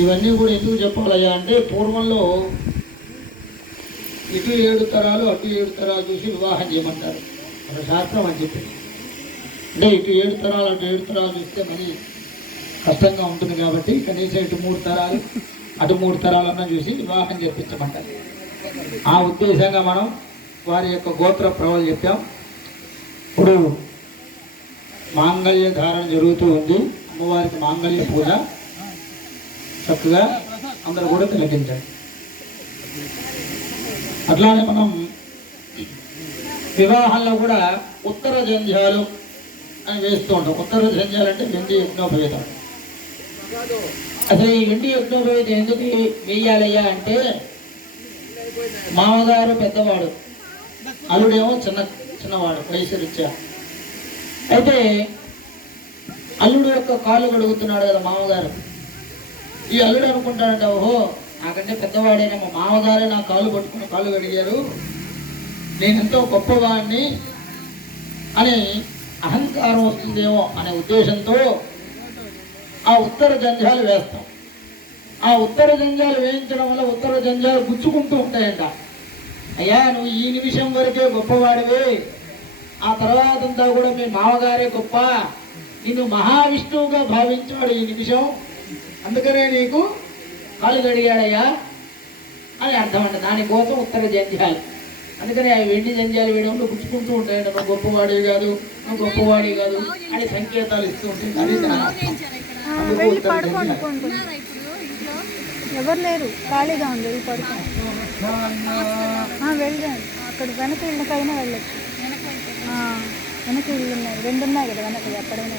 ఇవన్నీ కూడా ఎందుకు చెప్పాలయ్యా అంటే పూర్వంలో ఇటు ఏడు తరాలు అటు ఏడు తరాలు చూసి వివాహం చేయమంటారు. ఒక శాస్త్రం అని చెప్పి. అంటే ఇటు ఏడు తరాలు అటు ఏడు తరాలు చూస్తే మరి కష్టంగా ఉంటుంది కాబట్టి కనీసం ఇటు మూడు తరాలు అటు మూడు తరాలన్నా చూసి వివాహం చేపించమంటారు. ఆ ఉద్దేశంగా మనం వారి యొక్క గోత్ర ప్రవలు చెప్పాం. ఇప్పుడు మాంగళ్య ధారణ జరుగుతూ ఉంది. అమ్మవారికి మాంగళ్య పూజ. చక్కగా అందరూ కూడా తిలకించండి అట్లానే మనం వివాహంలో కూడా ఉత్తర జంధ్యాలు అని వేస్తూ ఉంటాం. ఉత్తర జంధ్యాలు అంటే వెండి యజ్ఞోపవేతం అసలు ఈ వెండి యజ్ఞోపవేతం ఎందుకు వేయాలయ్యా అంటే మామగారు పెద్దవాడు అల్లుడేమో చిన్న చిన్నవాడు వయసు రీత్యా. అయితే అల్లుడు యొక్క కాళ్ళు కడుగుతున్నాడు కదా మామగారు. ఈ అల్లుడు అనుకుంటాడంట ఓహో నాకంటే పెద్దవాడైన మా మామగారే నా కాళ్ళు పట్టుకుని కాళ్ళు కడిగారు. నేనెంతో గొప్పవాడిని అని అహంకారం వస్తుందేమో అనే ఉద్దేశంతో ఆ ఉత్తర జంజాలు వేస్తాం. ఆ ఉత్తర జంజాలు వేయించడం వల్ల ఉత్తర జంజాలు గుచ్చుకుంటూ ఉంటాయంట. అయ్యా నువ్వు ఈ నిమిషం వరకే గొప్పవాడివే. ఆ తర్వాతంతా కూడా మీ మామగారే గొప్ప. నిన్ను మహావిష్ణువుగా భావించాడు ఈ నిమిషం. అందుకనే నీకు కాలు గడిగాడయ్యా అని అర్థం అంట దానికోసం ఉత్తర జంధ్యాలు. అందుకని ఆ వెండి జంధ్యాలు వేయడంలో గుచ్చుకుంటూ ఉంటాయంట. నువ్వు గొప్పవాడివి కాదు నువ్వు గొప్పవాడివి కాదు అని సంకేతాలు ఇస్తూ పడుకోండి. కొంచెం ఎవరు లేరు. ఖాళీగా ఉంది వెళ్ళి పడుకో. ఆ, వెళ్ళండి అక్కడ వెనక ఇళ్ళకైనా వెళ్ళొచ్చు. ఆ, వెనక ఇల్లు ఉన్నాయి. రెండు ఉన్నాయి కదా వెనక ఎక్కడైనా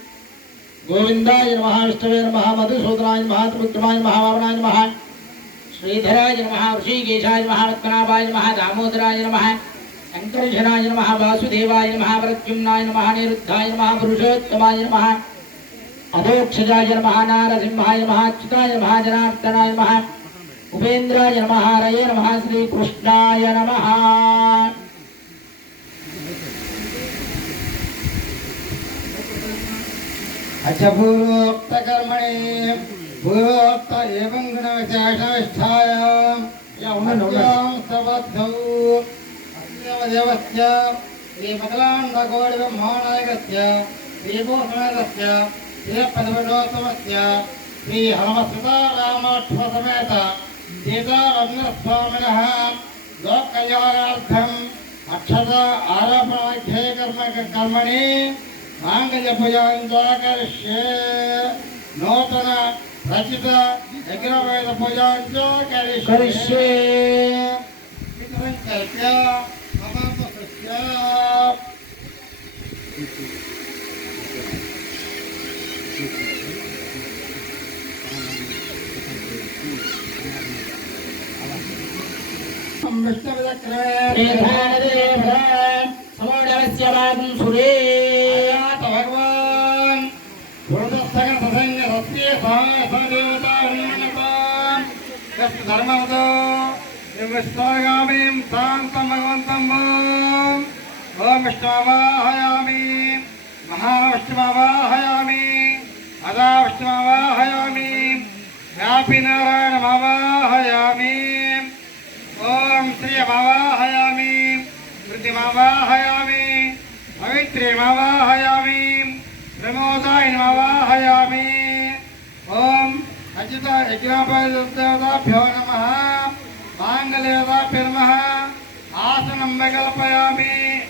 गोविंदाय जन विष्णवे नमः, मधुसूदनाय नमः, त्रिविक्रमाय नमः, वामनाय नमः, श्रीधराय नमः, ऋषिकेशाय नमः पद्मनाभाय नमः, दामोदराय नमः शङ्करशनाय नमः, वासुदेवाय नमः प्रद्युम्नाय नमः, निरुद्धाय नमः, पुरुषोत्तमाय नमः, अधोक्षजाय नमः, नारसिंहाय नमः, अच्युताय नमः, जनार्दनाय नमः, उपेन्द्राय नमः हरये नमः, श्रीकृष्णाय नमः। अच्छा पूर्वोक्त कर्मणि पूर्वोक्त एवं गुण विशेषनिष्ठाय सबद्धौ देवस्य श्रीमकलाण्डकोडिब्रह्मानायकस्य श्रीभूषणस्य श्रीपदविडोत्तमस्य श्रीहनुमसुतारामाठ्वसमेत सीतारत्नस्वामिनः लोककल्याणार्थम् अक्षत आरोपणमध्ये कर्म कर्मणि। माङ्गल्यपूजाञ्चाकरिष्ये नूतन रचित यज्ञवेद पूजाञ्चाकरिष्ये संकल्प्य ममापसृत्य సమోడరస్య భాగం సురే భగవాన్ ధర్మవతో విశ్వాగామీం శాంతం భగవంతం ఓం విష్ణువాహయామి మహావిష్ణువాహయామి అదా విష్ణువాహయామి వ్యాపి నారాయణమావాహయామి ఓం శ్రీయమావాహయామి వృద్ధిమావాహయామి పవిత్రీమావాహయామి ప్రమోదాయనమావాహయామి ఓం అజిత యజ్ఞాపదేవతాభ్యో నమ. మాంగళ్యదేవతాభ్యో నమ ఆసనం వికల్పయామి.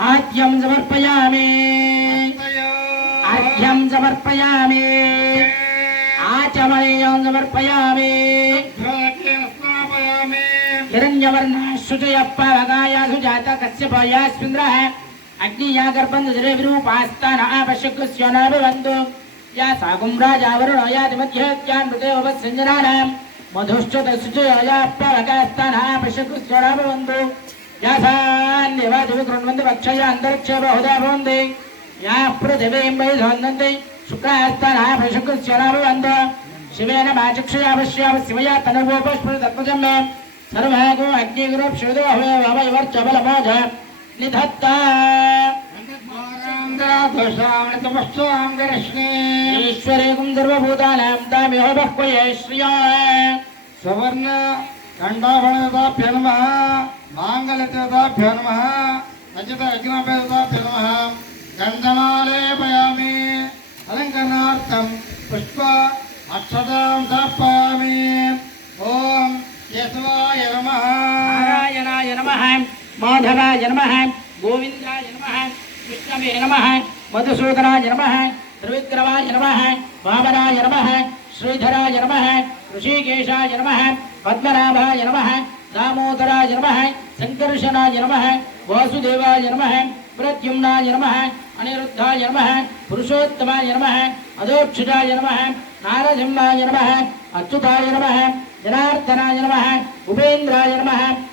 ఆద్యం. సమర్పయామి. ఆద్యం. సమర్పయామి. ఆచమనీయం సమర్పయామి. హిరణ్యవర్ణ శుచయ పవగాయ సుజాత కశ్యపయాస్మింద్ర అగ్నియాగర్భందు అగ్నియాగర్భంధురేవిరూపాస్తాన ఆపశుక్రస్యోనాభివంతు యా సాగుం రాజా వరుణో యాతిమధ్యేత్యాన్మృతే ఉపసంజనానాం మధుశ్చుతశుచుయాప్యవకాస్తాన ఆపశుక్రస్యోనాభివంతు యాసాన్నివాదివికృణ్వంతి వక్షయ అంతరిక్షే బహుదా భవంతి యా పృథివీం వై ధోన్వంతి శుక్రాస్తాన ఆపశుక్రస్యోనాభివంతు శివేన మాచక్షయాపశ్యామ శివయా తనుగోపస్మృతత్వజమ్మే సర్వాగో అగ్నిగురు క్షుదో హవే వవైవర్చబలమోజ निधत्त। ईश्वरेकं सर्वभूतानां तामेव बह्वये श्रिया सवर्ण खण्डाभणताभ्य नमः माङ्गल्यताभ्य नमः अजित अग्नाभ्यताभ्य नमः गन्धमालेपयामि अलङ्करणार्थं पुष्प अक्षतां स्थापयामि ॐ केशवाय नमः। नारायणाय नमः। माधवाय नम गोविन्दाय नम विष्णवे नम, मधुसूदनाय नम, त्रिविक्रमाय नम बाबराय नम, श्रीधराय नम, ऋषिकेशाय नम, पद्मनाभाय नम, दामोदराय नम सङ्कर्षणाय नम, वासुदेवाय नम, प्रद्युम्नाय नम, अनिरुद्धाय नम, पुरुषोत्तमाय नम अदोक्षिताय नम, नारसिंहाय नम, अच्युताय नम, जनार्दनाय नम, उपेन्द्राय नम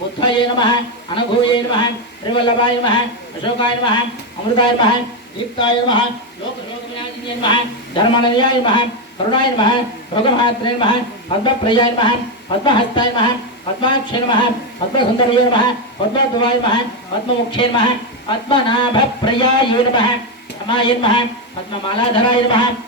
बुद्धये नमः अनघूये नमः, त्रिवल्लभाय नमः, अशोकाय नमः, अमृताय नमः, दीप्ताय नमः लोकशोकविनाशिने नमः धर्मनयाय नमः, करुणाय नमः रोगमात्रे नमः, पद्मप्रियाय नमः, पद्महस्ताय नमः पद्माक्षे नमः, पद्मसुन्दर्ये नमः पद्मद्वाय नमः पद्ममुक्षे नमः, पद्मनाभप्रियाय नमः, रमाय नमः, पद्ममालाधराय नमः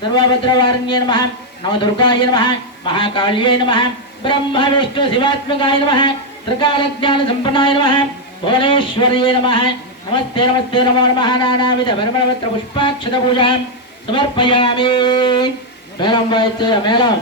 सर्वभद्रवारण्ये नमः। नवदुर्गाय नम। महाकाल्य नम। ब्रह्म विष्णु शिवात्मकाय ज्ञान संपन्नाय नम। भुवनेश्वर नम। नमस्ते नमस्ते, नमो नमः। नानाविध भरमवत्र पुष्पाक्षतपूजां समर्पयामि। மேலம் வாய்த்து மேலம்